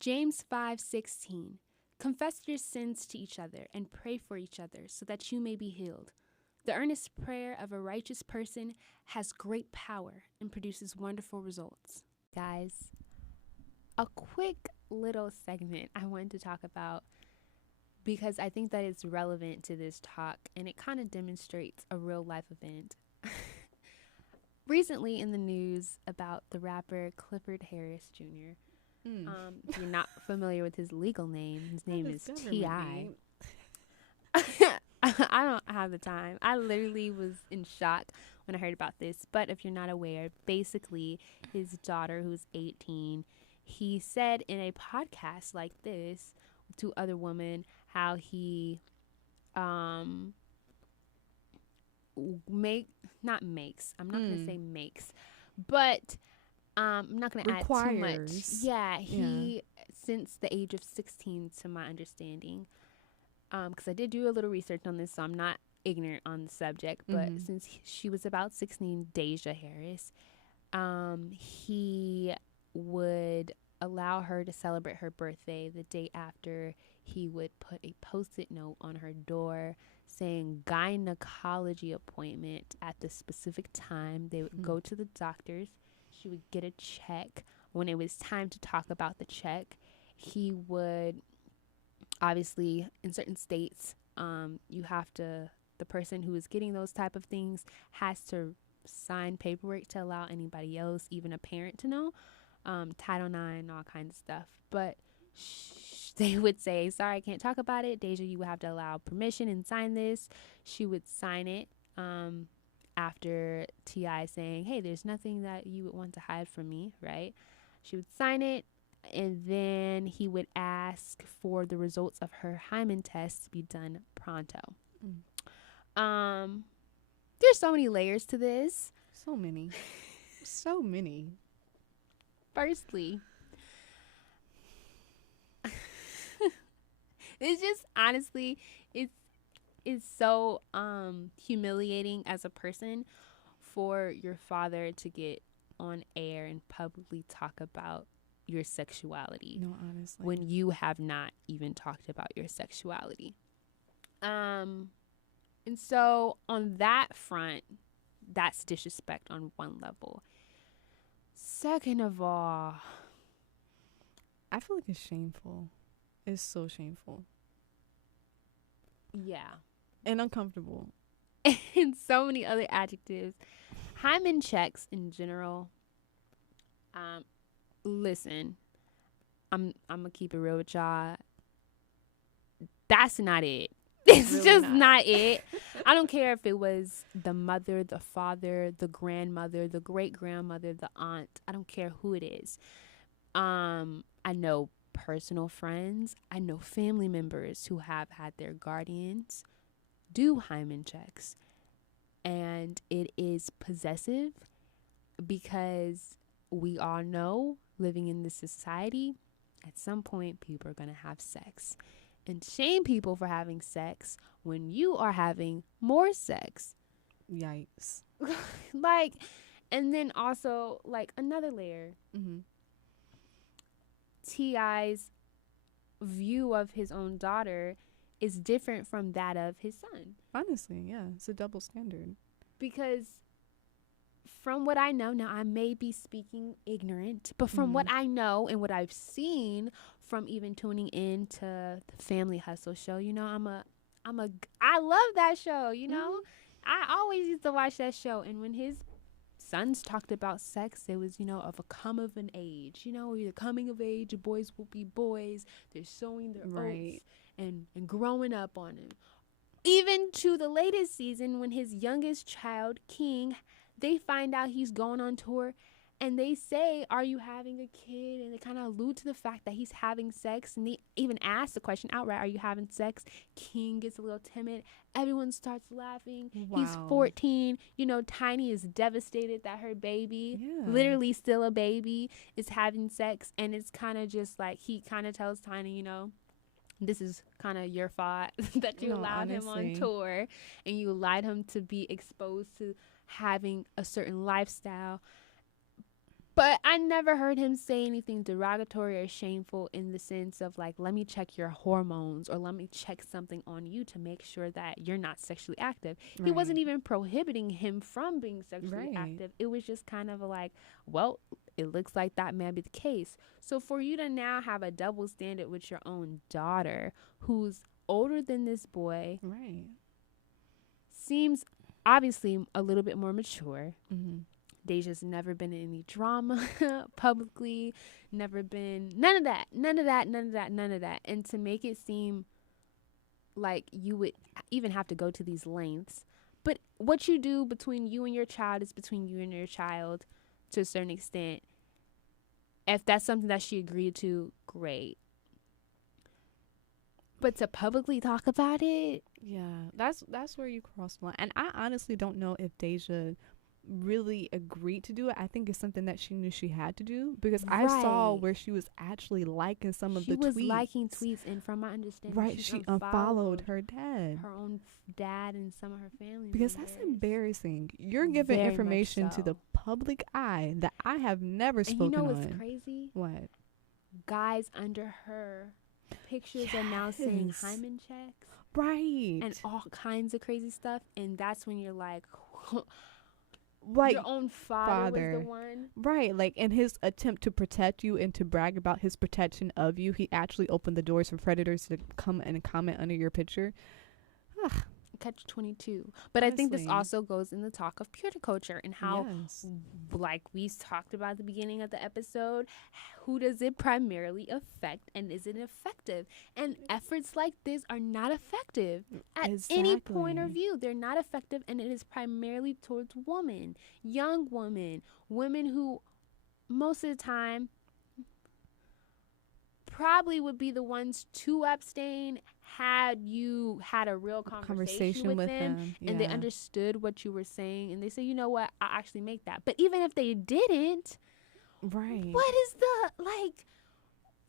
James 5:16. Confess your sins to each other and pray for each other so that you may be healed. The earnest prayer of a righteous person has great power and produces wonderful results. Guys, a quick little segment I wanted to talk about because I think that it's relevant to this talk and it kind of demonstrates a real life event. Recently in the news about the rapper Clifford Harris Jr. If you're not familiar with his legal name, his name is T.I. I don't have the time. I literally was in shock when I heard about this. But if you're not aware, basically his daughter, who's 18, he said in a podcast like this to other women how he I'm not going to say makes, but I'm not going to add too much. Yeah, he since the age of 16, to my understanding, because I did do a little research on this, so I'm not ignorant on the subject, but since she was about 16, Dejah Harris, he would allow her to celebrate her birthday the day after. He would put a post-it note on her door saying gynecology appointment at the specific time. They would go to the doctors. She would get a check. When it was time to talk about the check, he would, obviously, in certain states, the person who is getting those type of things has to sign paperwork to allow anybody else, even a parent, to know. Title IX, all kinds of stuff. But they would say, sorry, I can't talk about it. Dejah, you would have to allow permission and sign this. She would sign it after T.I. saying, hey, there's nothing that you would want to hide from me, right? She would sign it, and then he would ask for the results of her hymen test to be done pronto. There's so many layers to this. So many. So many. Firstly, it's just honestly, it's so humiliating as a person for your father to get on air and publicly talk about your sexuality. No, honestly. When you have not even talked about your sexuality. And so on that front, that's disrespect on one level. Second of all, I feel like it's shameful. It's so shameful. Yeah. And uncomfortable. And so many other adjectives. Hymen checks in general. Listen, I'm gonna keep it real with y'all. That's not it. It's really just not it. I don't care if it was the mother, the father, the grandmother, the great grandmother, the aunt. I don't care who it is. I know personal friends. I know family members who have had their guardians do hymen checks. And it is possessive because we all know, living in this society, at some point people are going to have sex. And shame people for having sex when you are having more sex. Yikes. And then also, another layer. T.I.'s view of his own daughter is different from that of his son. Honestly, yeah. It's a double standard. Because from what I know, now I may be speaking ignorant, but from what I know and what I've seen from even tuning in to the Family Hustle show, I love that show, I always used to watch that show. And when his sons talked about sex, it was, of a come of an age, either coming of age, boys will be boys, they're sowing their oats and growing up on him. Even to the latest season, when his youngest child, King, they find out he's going on tour, and they say, are you having a kid? And they kind of allude to the fact that he's having sex, and they even ask the question outright, are you having sex? King gets a little timid. Everyone starts laughing. Wow. He's 14. Tiny is devastated that her baby, literally still a baby, is having sex. And it's kind of just like, he kind of tells Tiny, this is kind of your fault that you allowed him on tour and you allowed him to be exposed to having a certain lifestyle. But I never heard him say anything derogatory or shameful in the sense of like, let me check your hormones or let me check something on you to make sure that you're not sexually active. He wasn't Right. even prohibiting him from being sexually Right. active. It was just kind of like, well, it looks like that may be the case. So for you to now have a double standard with your own daughter who's older than this boy Right. seems obviously a little bit more mature. Mm-hmm. Deja's never been in any drama publicly, never been none of that. And to make it seem like you would even have to go to these lengths. But what you do between you and your child is between you and your child to a certain extent. If that's something that she agreed to, great. But to publicly talk about it, Yeah, that's where you cross the line. And I honestly don't know if Deja really agreed to do it. I think it's something that she knew she had to do because I saw right. where she was actually liking some of She the was tweets. liking tweets, and from my understanding, Right, she unfollowed her dad. her own dad and some of her family Because that's members. embarrassing. You're giving Very information much to the so. public eye that I have never And spoken you know what's on. crazy? What? Guys under her pictures are now saying Yes. hymen checks Right. and all kinds of crazy stuff, and that's when you're like, like your own father was the one. Right, like in his attempt to protect you and to brag about his protection of you, he actually opened the doors for predators to come and comment under your picture. Ugh, Catch 22. But I think this Honestly. also goes in the talk of purity culture and how, yes. like we talked about at the beginning of the episode, who does it primarily affect and is it effective? And efforts like this are not effective at any point of Exactly. view. They're not effective, and it is primarily towards women, young women who most of the time probably would be the ones to abstain had you had a real conversation with them Yeah. and they understood what you were saying and they say, you know what, I actually make that. But even if they didn't, Right. what is the like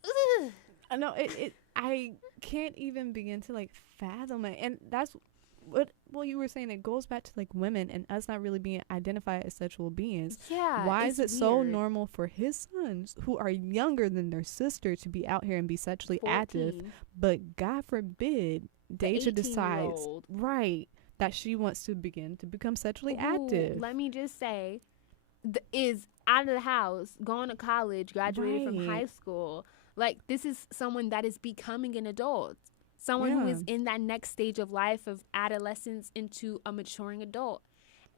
ugh. I know it I can't even begin to like fathom it. And that's what you were saying. It goes back to like women and us not really being identified as sexual beings. Yeah, Why it's is it so weird. normal for his sons who are younger than their sister to be out here and be sexually active? 14, But God forbid, the Deja decides, 18-year-old. right, that she wants to begin to become sexually who, active. let me just say, is out of the house, going to college, graduated from Right. high school. Like, this is someone that is becoming an adult. Someone who Yeah. is in that next stage of life of adolescence into a maturing adult.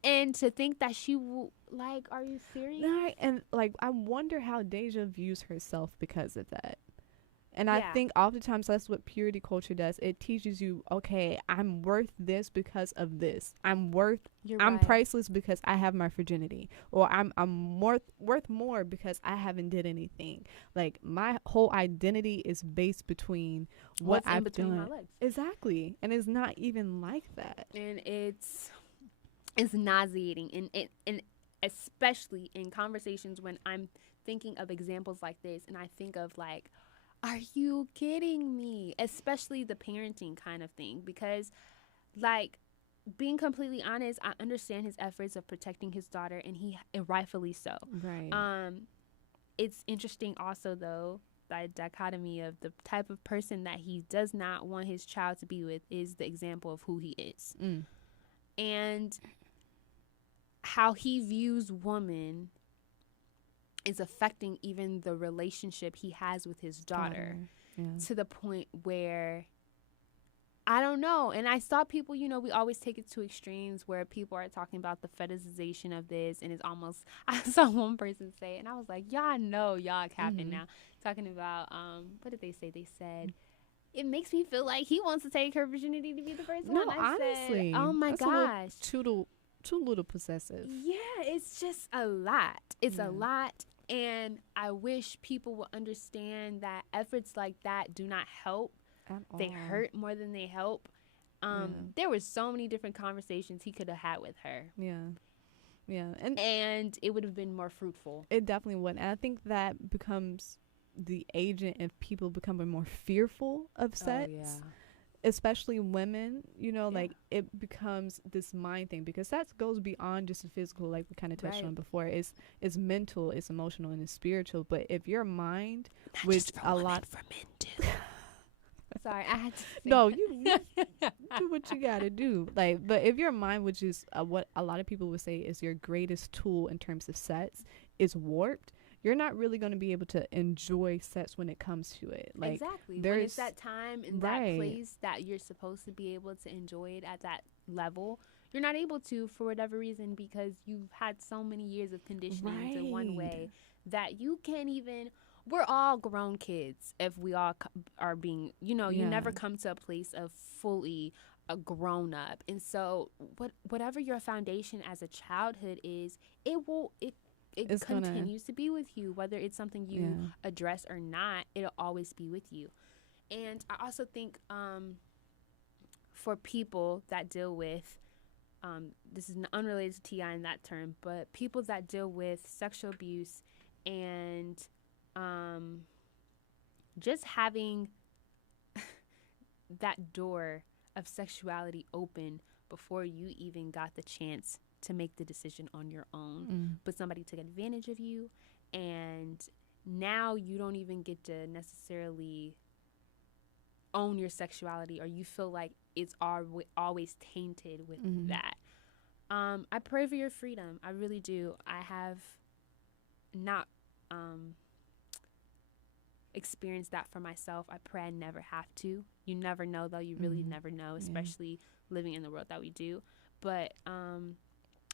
And to think that she will, like, are you serious? Right. And like, I wonder how Deja views herself because of that. And I Yeah. think oftentimes that's what purity culture does. It teaches you, okay, I'm worth this because of this. I'm You're I'm right. priceless because I have my virginity, or I'm worth more because I haven't did anything. Like my whole identity is based between what What's in I've between done. my legs. Exactly, and it's not even like that. And it's nauseating, and especially in conversations when I'm thinking of examples like this and I think of like, are you kidding me? Especially the parenting kind of thing, because like, being completely honest, I understand his efforts of protecting his daughter, and rightfully so. Right. It's interesting also though, the dichotomy of the type of person that he does not want his child to be with is the example of who he is. And how he views woman is affecting even the relationship he has with his daughter. Yeah. To the point where I don't know. And I saw people, you know, we always take it to extremes where people are talking about the fetishization of this, and it's almost, I saw one person say it, and I was like, y'all know y'all capping now. Talking about, what did they say? They said, it makes me feel like he wants to take her virginity to be the first No, one. I honestly, said, oh my that's a little gosh. too little possessive. Yeah, it's just a lot. It's Yeah. a lot. And I wish people would understand that efforts like that do not help. They hurt more than they help. Yeah. There were so many different conversations he could have had with her. Yeah. And it would have been more fruitful. It definitely would. And I think that becomes the agent if people becoming more fearful of sex. especially women, Yeah. like it becomes this mind thing, because that goes beyond just the physical, like we kind of touched Right. on before. It's mental, it's emotional, and it's spiritual. But if your mind, Not which just for a women, lot, for men too. Sorry, I had to say no, that. you do what you gotta do. Like, but if your mind, which is what a lot of people would say is your greatest tool in terms of sex, is warped, you're not really going to be able to enjoy sex when it comes to it. Like, Exactly. When there's it's that time and that right, place that you're supposed to be able to enjoy it at that level, you're not able to for whatever reason, because you've had so many years of conditioning to one right, way that you can't even. We're all grown kids if we all are being, you yeah, never come to a place of fully a grown up. And so whatever your foundation as a childhood is, it it's gonna, continues to be with you, whether it's something you yeah, address or not. It'll always be with you. And I also think for people that deal with this is unrelated to TI in that term, but people that deal with sexual abuse and um, just having that door of sexuality open before you even got the chance to make the decision on your own, but somebody took advantage of you, and now you don't even get to necessarily own your sexuality, or you feel like it's always tainted with that. I pray for your freedom. I really do. I have not experienced that for myself. I pray I never have to. You never know, though. You really never know, especially living in the world that we do. But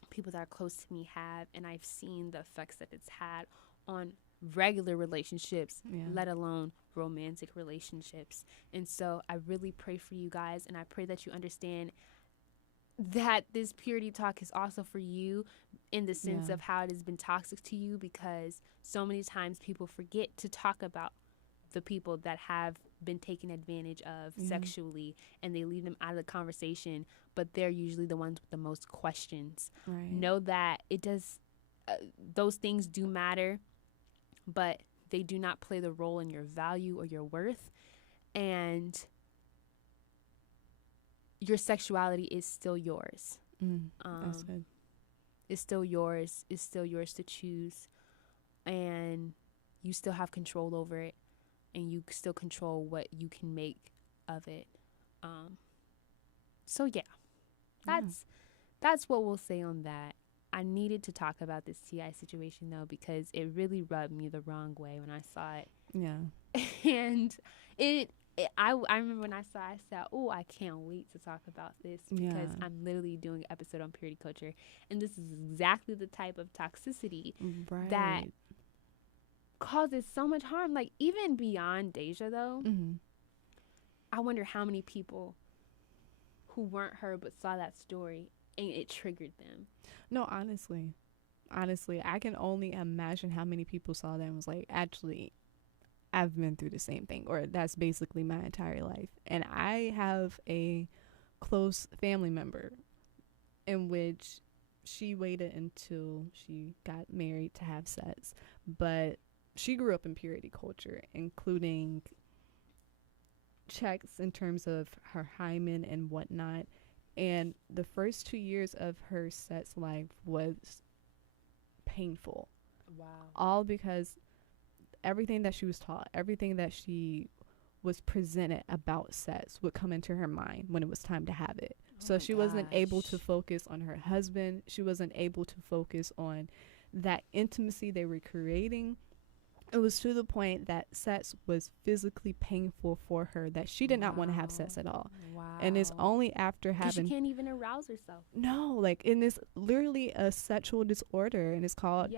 people that are close to me have, and I've seen the effects that it's had on regular relationships, let alone romantic relationships. And so I really pray for you guys, and I pray that you understand that this purity talk is also for you, in the sense of how it has been toxic to you, because so many times people forget to talk about the people that have been taken advantage of sexually, and they leave them out of the conversation, but they're usually the ones with the most questions. right. Know that it does, those things do matter, but they do not play the role in your value or your worth. And your sexuality is still yours. That's good. It's still yours. It's still yours to choose. And you still have control over it. And you still control what you can make of it. So yeah, that's what we'll say on that. I needed to talk about this TI situation, though, because it really rubbed me the wrong way when I saw it. Yeah. And I remember when I saw it, I said, oh, I can't wait to talk about this, because I'm literally doing an episode on purity culture. And this is exactly the type of toxicity that causes so much harm. Like, even beyond Dejah, though, I wonder how many people who weren't her but saw that story and it triggered them. No, honestly, I can only imagine how many people saw that and was like, actually, I've been through the same thing, or that's basically my entire life. And I have a close family member in which she waited until she got married to have sex, but she grew up in purity culture, including checks in terms of her hymen and whatnot. And the first 2 years of her sex life was painful. Wow. All because everything that she was taught, everything that she was presented about sex would come into her mind when it was time to have it. So she wasn't able to focus on her husband. She wasn't able to focus on that intimacy they were creating. It was to the point that sex was physically painful for her, that she did not want to have sex at all. Wow. And it's only after having... she can't even arouse herself. No, like, and it's literally a sexual disorder, and it's called,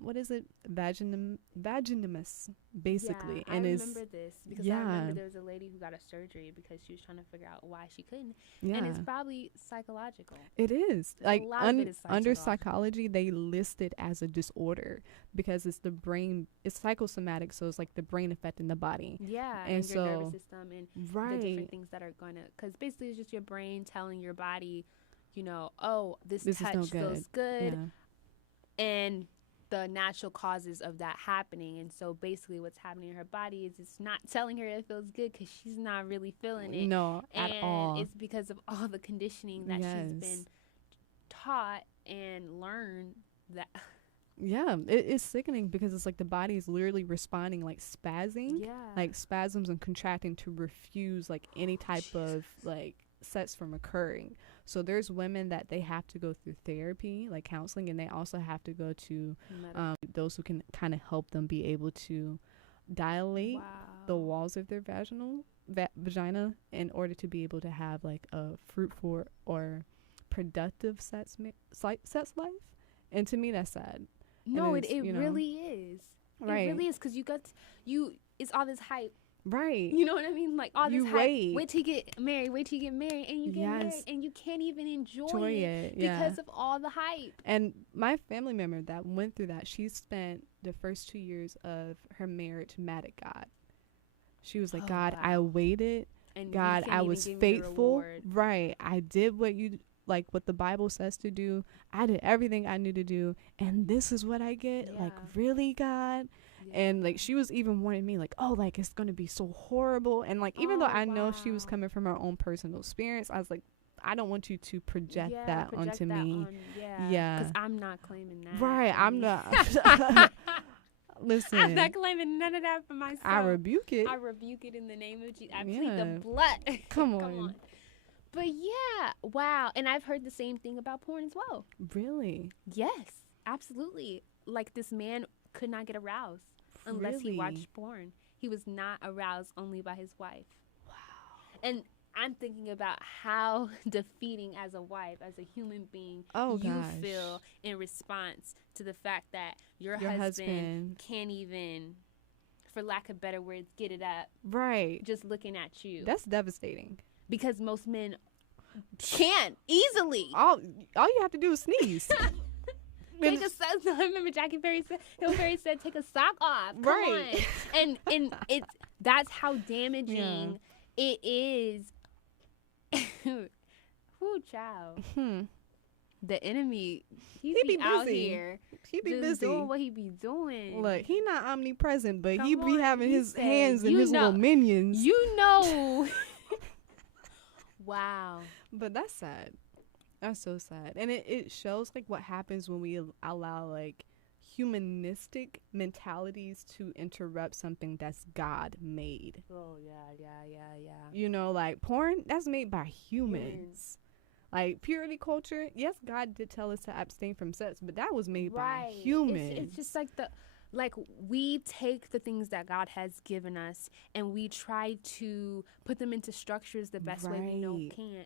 what is it? Vaginismus, basically. Yeah, and I remember this, because I remember there was a lady who got a surgery because she was trying to figure out why she couldn't. Yeah. And it's probably psychological. It is. Like, a lot of it is under psychology, they list it as a disorder because it's the brain, it's psychosomatic, so it's like the brain affecting the body. Yeah, and your nervous system and right. the different things that are going to, because basically it's just your brain telling your body, oh, this touch no good. feels good. Yeah. And the natural causes of that happening. And so basically what's happening in her body is it's not telling her it feels good because she's not really feeling it. No, at all. And it's because of all the conditioning that she's been taught and learned that. Yeah, it's sickening because it's like the body is literally responding like spazzing, like spasms and contracting to refuse like any type of like sex from occurring. So there's women that they have to go through therapy, like counseling, and they also have to go to those who can kind of help them be able to dilate the walls of their vagina in order to be able to have like a fruitful or productive sex life. And to me, that's sad. No, it really is. Right. It really is, because it's all this hype. Right. You know what I mean? Like all this hype. Wait till you get married, and you get married, and you can't even enjoy it because of all the hype. And my family member that went through that, she spent the first 2 years of her marriage mad at God. She was like, God, I waited. And God, I was faithful. Right. I did what the Bible says to do. I did everything I knew to do, and this is what I get. Like, really, God? And like she was even warning me like, oh, like it's gonna be so horrible. And like even though I know she was coming from her own personal experience, I was like, I don't want you to project that onto me. Because I'm not claiming that. Right. I'm not. Listen, I'm not claiming none of that for myself. I rebuke it. I rebuke it in the name of Jesus. I plead the blood. Come on. But yeah, wow. And I've heard the same thing about porn as well. Really? Yes, absolutely. Like this man could not get aroused unless he watched porn. He was not aroused only by his wife. Wow. And I'm thinking about how defeating as a wife, as a human being, feel in response to the fact that your husband can't even, for lack of better words, get it up. Right. Just looking at you. That's devastating. Because most men can't easily. All you have to do is sneeze. Take a sock. No, I remember Hill Perry said, "Take a sock off." Come on. And that's how damaging it is. Whoo, child. The enemy, he be out here. He be busy doing what he be doing. Look, he not omnipresent, but he be having his hands and his little minions. You know. Wow. But that's sad. That's so sad. And it shows like what happens when we allow like humanistic mentalities to interrupt something that's God made. Oh yeah. You know, like porn, that's made by humans. Like purity culture, yes, God did tell us to abstain from sex, but that was made by humans. It's just like we take the things that God has given us and we try to put them into structures the best way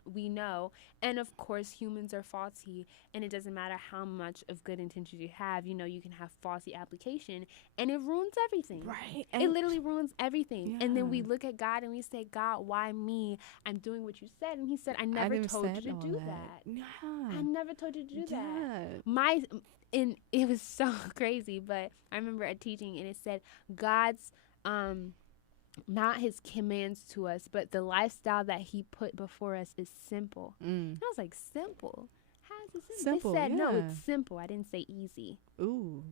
we know. And of course, humans are faulty, and it doesn't matter how much of good intentions you have. You know, you can have faulty application, and it ruins everything. Right. It literally ruins everything. Yeah. And then we look at God and we say, God, why me? I'm doing what you said. And he said, I never told you to do that. Yeah. I never told you to do that. And it was so crazy, but I remember a teaching and it said God's not his commands to us, but the lifestyle that he put before us is simple. And I was like, simple? How is it simple? They said, no, it's simple. I didn't say easy. Ooh,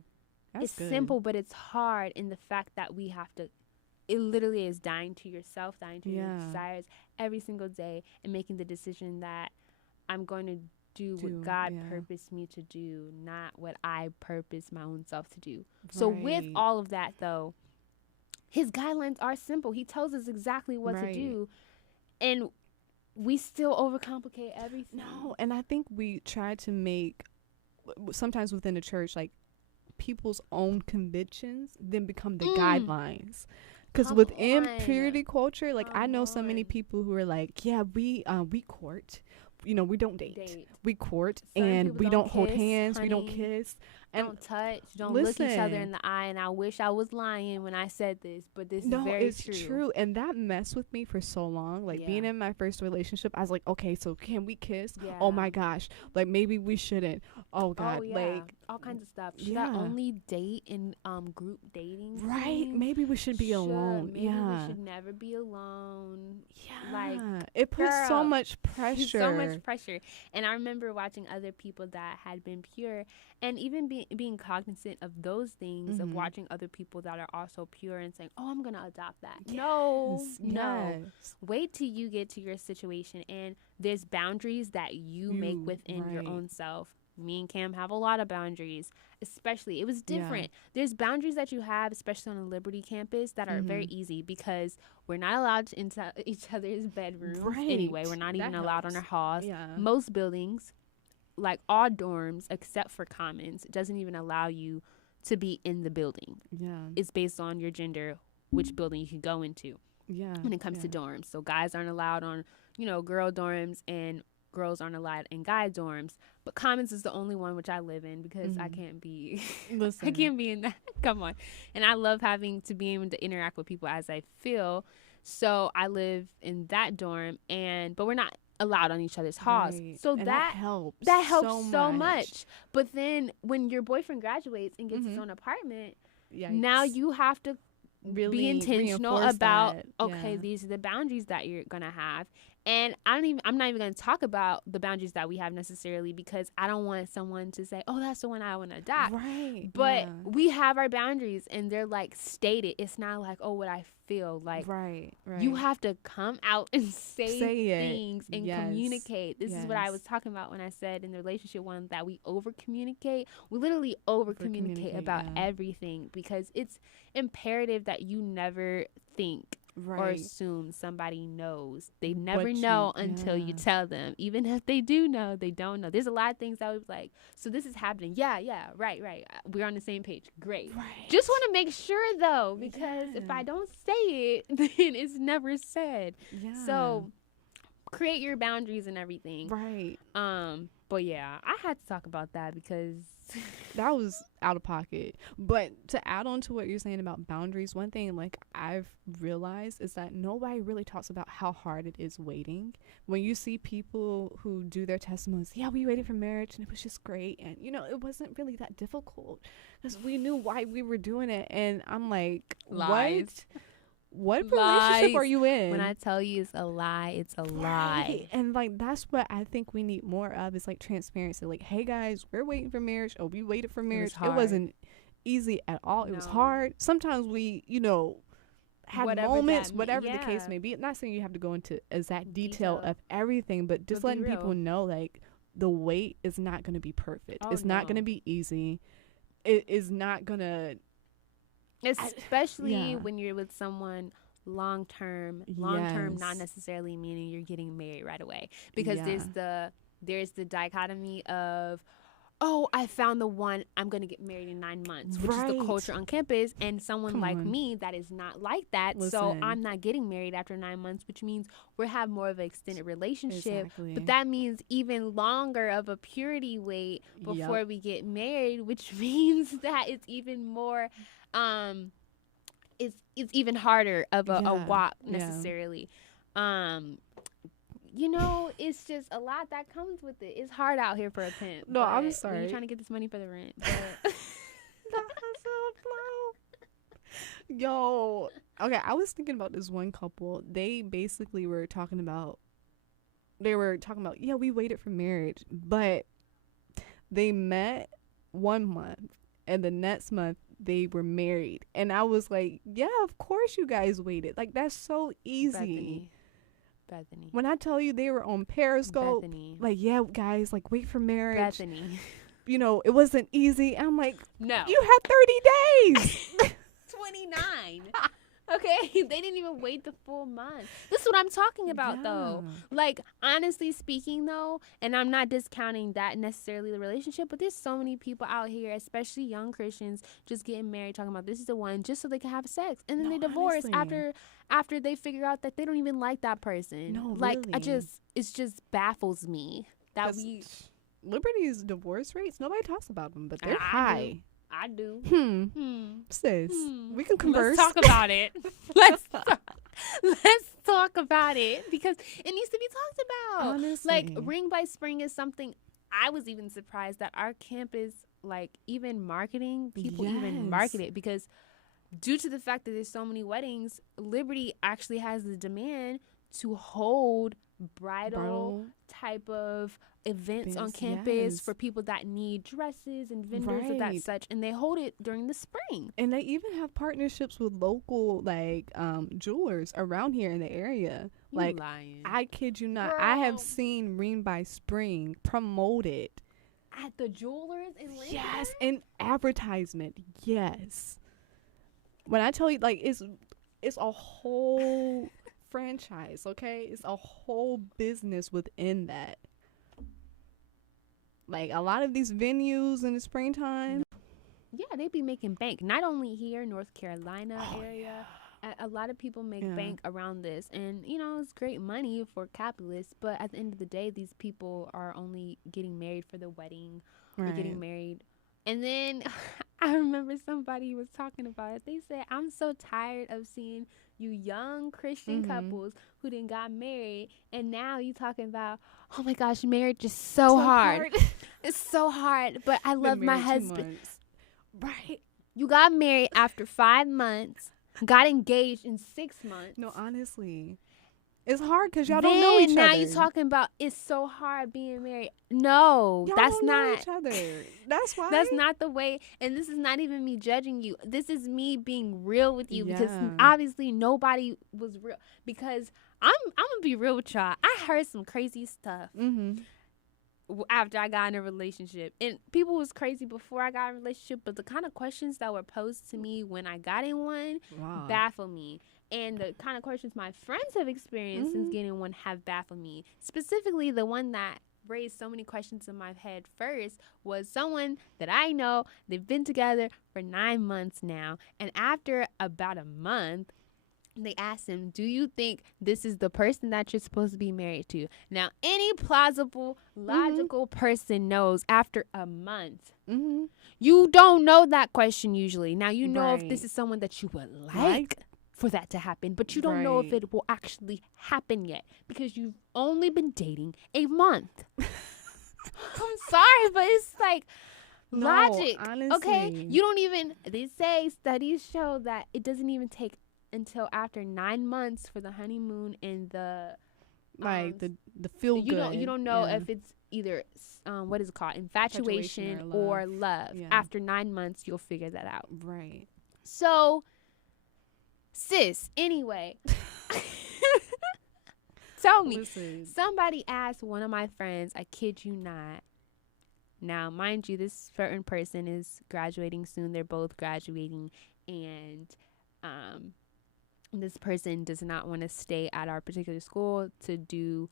that's good. It's simple, but it's hard in the fact that we have to, it literally is dying to yourself, dying to your desires every single day and making the decision that I'm going to do what God purposed me to do, not what I purpose my own self to do. Right. So with all of that, though, his guidelines are simple. He tells us exactly what to do, and we still overcomplicate everything. No, and I think we try to make, sometimes within the church, like people's own convictions then become the guidelines. Because within purity culture, like I know so many people who are like, yeah, we court. You know, we don't date. We court. Certain and we don't hold hands. Honey, we don't kiss. And don't touch. Don't look each other in the eye. And I wish I was lying when I said this, but this is very true. No, it's true. And that messed with me for so long. Like being in my first relationship, I was like, okay, so can we kiss? Yeah. Oh my gosh. Like maybe we shouldn't. Oh God. Like all kinds of stuff. Should I only date in group dating? Right. Things? Maybe we should be alone. Maybe we should never be alone. Yeah. Like it puts so much pressure. So much pressure. And I remember watching other people that had been pure and even being cognizant of those things, of Mhm. watching other people that are also pure and saying, "Oh, I'm gonna adopt that." No, no. Yes. Wait till you get to your situation, and there's boundaries that you make within your right. own self. Me and Cam have a lot of boundaries, especially it was Yeah. different. There's boundaries that you have, especially on the Liberty campus, that are very Mhm. easy because we're not allowed into each other's bedrooms anyway. Right. We're not That even allowed on our helps. halls. Yeah. Most buildings, like all dorms except for commons, it doesn't even allow you to be in the building. Yeah. It's based on your gender, which building you can go into Yeah. when it comes to dorms. So guys aren't allowed on, girl dorms, and girls aren't allowed in guy dorms. But commons is the only one which I live in because I Mhm. can't be Listen. I can't be in that. Come on. And I love having to be able to interact with people as I feel. So I live in that dorm, but we're not allowed on each other's halls. Right. So And that helps. that helps so much. But then when your boyfriend graduates and gets his Mhm. own apartment, Yikes. now you have to really be intentional reinforce about, that. okay, Yeah. these are the boundaries that you're gonna have. And I'm not even gonna talk about the boundaries that we have necessarily, because I don't want someone to say, oh, that's the one I want to adopt. Right. But yeah. we have our boundaries, and they're like stated. It's not like, oh, what I feel like. Right. You have to come out and say it. things and Yes. communicate. This is what I Yes. was talking about when I said in the relationship one that we over communicate. We literally over communicate about yeah. everything, because it's imperative that you never think or Right. assume somebody knows. They never What know you- until you yeah. tell them. Even if they do know, they don't know. There's a lot of things that was like, so this is happening. Yeah, right. We're on the same page. Great. Right. Just want to make sure though, because if Yeah. I don't say it, then it's never said. Yeah. So create your boundaries and everything. Right. But yeah, I had to talk about that because That was out of pocket. But to add on to what you're saying about boundaries, one thing like I've realized is that nobody really talks about how hard it is waiting. When you see people who do their testimonies, yeah, we waited for marriage and it was just great, and it wasn't really that difficult because we knew why we were doing it. And I'm like, Lies. What Lies. relationship are you in? When I tell you it's a lie, it's a Right. lie. And like that's what I think we need more of, is like transparency. Like, hey guys, we're waiting for marriage. Oh, we waited for marriage. It wasn't easy at all. It was No. hard. Sometimes we, had Whatever moments, that whatever the yeah. case may be. I'm not saying you have to go into exact detail Detail. of everything, but just But be letting people real. know like the wait is not going to be perfect. Oh, It's not no. going to be easy. It is not going to. Especially yeah. when you're with someone long term, not Yes. necessarily meaning you're getting married right away, because Yeah. there's the dichotomy of, oh, I found the one, I'm gonna get married in 9 months, which is the Right. culture on campus, and someone Come like on. me that is not like that. So Listen. I'm not getting married after 9 months, which means we're have more of an extended relationship. Exactly. But that means even longer of a purity wait before we get married, which means that it's even more it's even harder of a walk necessarily. It's just a lot that comes with it. It's hard out here for a pimp. No, but I'm when sorry. you're trying to get this money for the rent. But Yo, okay, I was thinking about this one couple. They basically were talking about, yeah, we waited for marriage, but they met 1 month and the next month they were married. And I was like, yeah, of course you guys waited. Like, that's so easy. Bethany. When I tell you they were on Periscope, Bethany. like, yeah, guys, like, wait for marriage. Bethany. It wasn't easy. And I'm like, No. you had 30 days. 29. Okay, they didn't even wait the full month. This is what I'm talking about, though. Like, honestly speaking, though, and I'm not discounting that necessarily the relationship, but there's so many people out here, especially young Christians, just getting married, talking about this is the one, just so they can have sex, and then they divorce after they figure out that they don't even like that person. No, like, really. it just baffles me that we. Liberty's divorce rates, nobody talks about them, but they're I high. I do. Sis, we can converse. Let's talk about it. Let's talk about it, because it needs to be talked about. Honestly. Like, Ring by Spring is something I was even surprised that our campus, like, even marketing, people even market it, because due to the fact that there's so many weddings, Liberty actually has the demand to hold bridal type of events on Events, campus yes. for people that need dresses and vendors of that Right. such, and they hold it during the spring. And they even have partnerships with local like jewelers around here in the area. You Like, lying. I kid you not, I have Girl. seen Ring by Spring promoted. At the jewelers in Lincoln? Yes, in advertisement. Yes. When I tell you, like, it's a whole franchise, okay? It's a whole business within that. Like, a lot of these venues in the springtime. Yeah, they be making bank. Not only here, North Carolina Oh, area. A lot of people make Yeah. bank around this. And, you know, it's great money for capitalists. But at the end of the day, these people are only getting married for the wedding or getting married. And then I remember somebody was talking about it. They said, I'm so tired of seeing you young Christian couples who then got married. And now you talking about, oh my gosh, marriage is so hard. It's so hard. But I love my husband. Right. You got married after 5 months, got engaged in 6 months. No, honestly. It's hard because y'all don't know each other. Now you talking about it's so hard being married. No, Y'all that's don't know not. each other. That's why. That's not the way. And this is not even me judging you. This is me being real with you because Yeah. obviously nobody was real. Because I'm gonna be real with y'all. I heard some crazy stuff after I got in a relationship, and people was crazy before I got in a relationship. But the kind of questions that were posed to me when I got in one baffle me. And the kind of questions my friends have experienced since getting one have baffled me. Specifically, the one that raised so many questions in my head first was someone that I know. They've been together for 9 months now. And after about a month, they asked him, do you think this is the person that you're supposed to be married to? Now, any plausible, logical person knows after a month. You don't know that question usually. Now, you know if this is someone that you would like for that to happen, but you don't know if it will actually happen yet because you've only been dating a month. I'm sorry, but it's like logic. Honestly. Okay, you don't even. They say studies show that it doesn't even take until after 9 months for the honeymoon and the feel good. You don't know if it's either what is it called, infatuation or love. Yeah. After 9 months, you'll figure that out. Right. So. Sis, anyway, tell me. Listen. Somebody asked one of my friends, I kid you not. Now, mind you, this certain person is graduating soon. They're both graduating, and this person does not want to stay at our particular school to do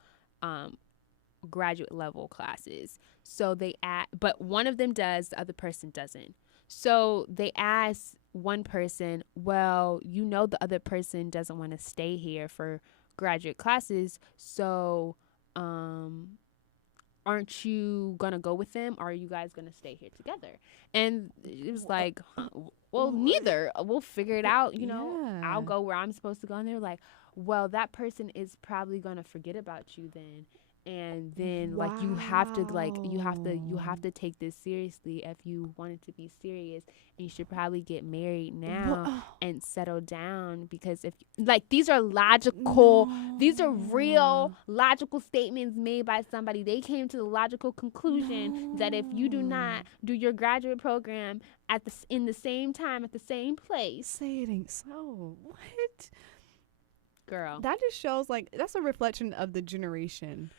graduate level classes. So but one of them does, the other person doesn't. So they asked one person, well, you know the other person doesn't want to stay here for graduate classes, so aren't you going to go with them, or are you guys going to stay here together? And it was like, well, neither. We'll figure it out, you know. Yeah. I'll go where I'm supposed to go. And they were like, well, that person is probably going to forget about you then. And then like you have to take this seriously if you want it to be serious, and you should probably get married now and settle down, because if like these are real logical statements made by somebody. They came to the logical conclusion that if you do not do your graduate program in the same time at the same place, say it ain't so. What? Girl, that just shows like that's a reflection of the generation.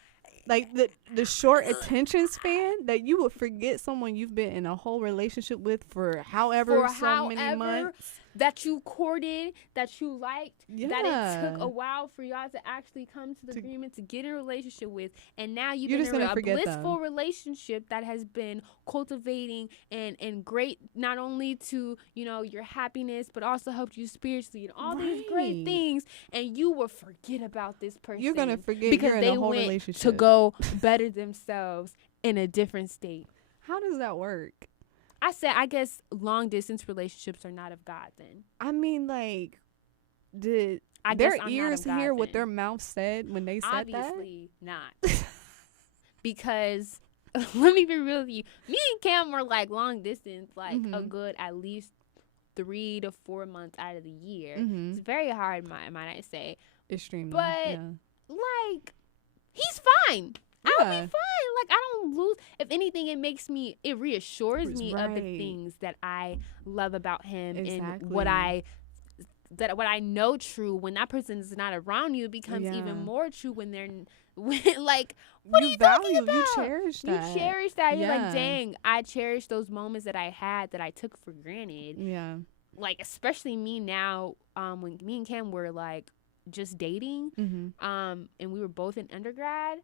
Like the short attention span that you would forget someone you've been in a whole relationship with for however many months, that you courted, that you liked, that it took a Yeah. while for y'all to actually come to the agreement to get in a relationship with, and now you've You're been just in gonna a forget blissful them. relationship that has been cultivating and great, not only to, you know, your happiness, but also helped you spiritually and all these great Right. things, and you will forget about this person. You're gonna forget because you're in they a whole went relationship to go better themselves in a different state. How does that work? I said, I guess long distance relationships are not of God then. I mean, like, did I their guess I'm not ears of God hear what then. their mouth said when they said Obviously not. Because let me be real with you. Me and Cam were like long distance, like a good at least 3 to 4 months out of the year. that? It's very hard, might I say. Extremely. But yeah. like he's fine. I'll be fine. Like, I don't lose. If anything, it reassures me of the things that I love about him and what I know true. When that person is not around you, it becomes even more true when they're like, what are you talking about? You cherish that. You cherish that. You're like, dang, I cherish those moments that I had that I took for granted. Yeah. Like, especially me now, when me and Cam were like just dating, and we were both in undergrad.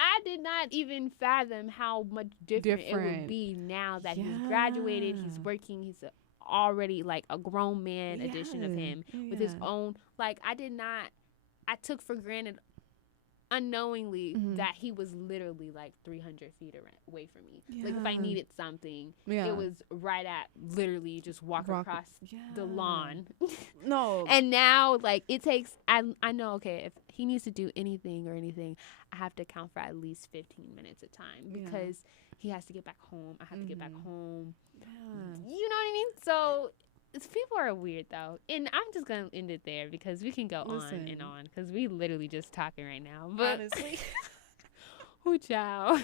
I did not even fathom how much different it would be now that he's graduated, he's working, he's already like a grown man edition of him with his own. Like, I took for granted unknowingly that he was literally like 300 feet away from me. Like, if I needed something, it was right at literally just walk across the lawn. No. And now, like, it takes, I know, okay, if he needs to do anything, I have to count for at least 15 minutes of time because he has to get back home. I have to get back home. You know what I mean? So people are weird, though. And I'm just going to end it there because we can go on and on because we literally just talking right now. But honestly. Ooh, child.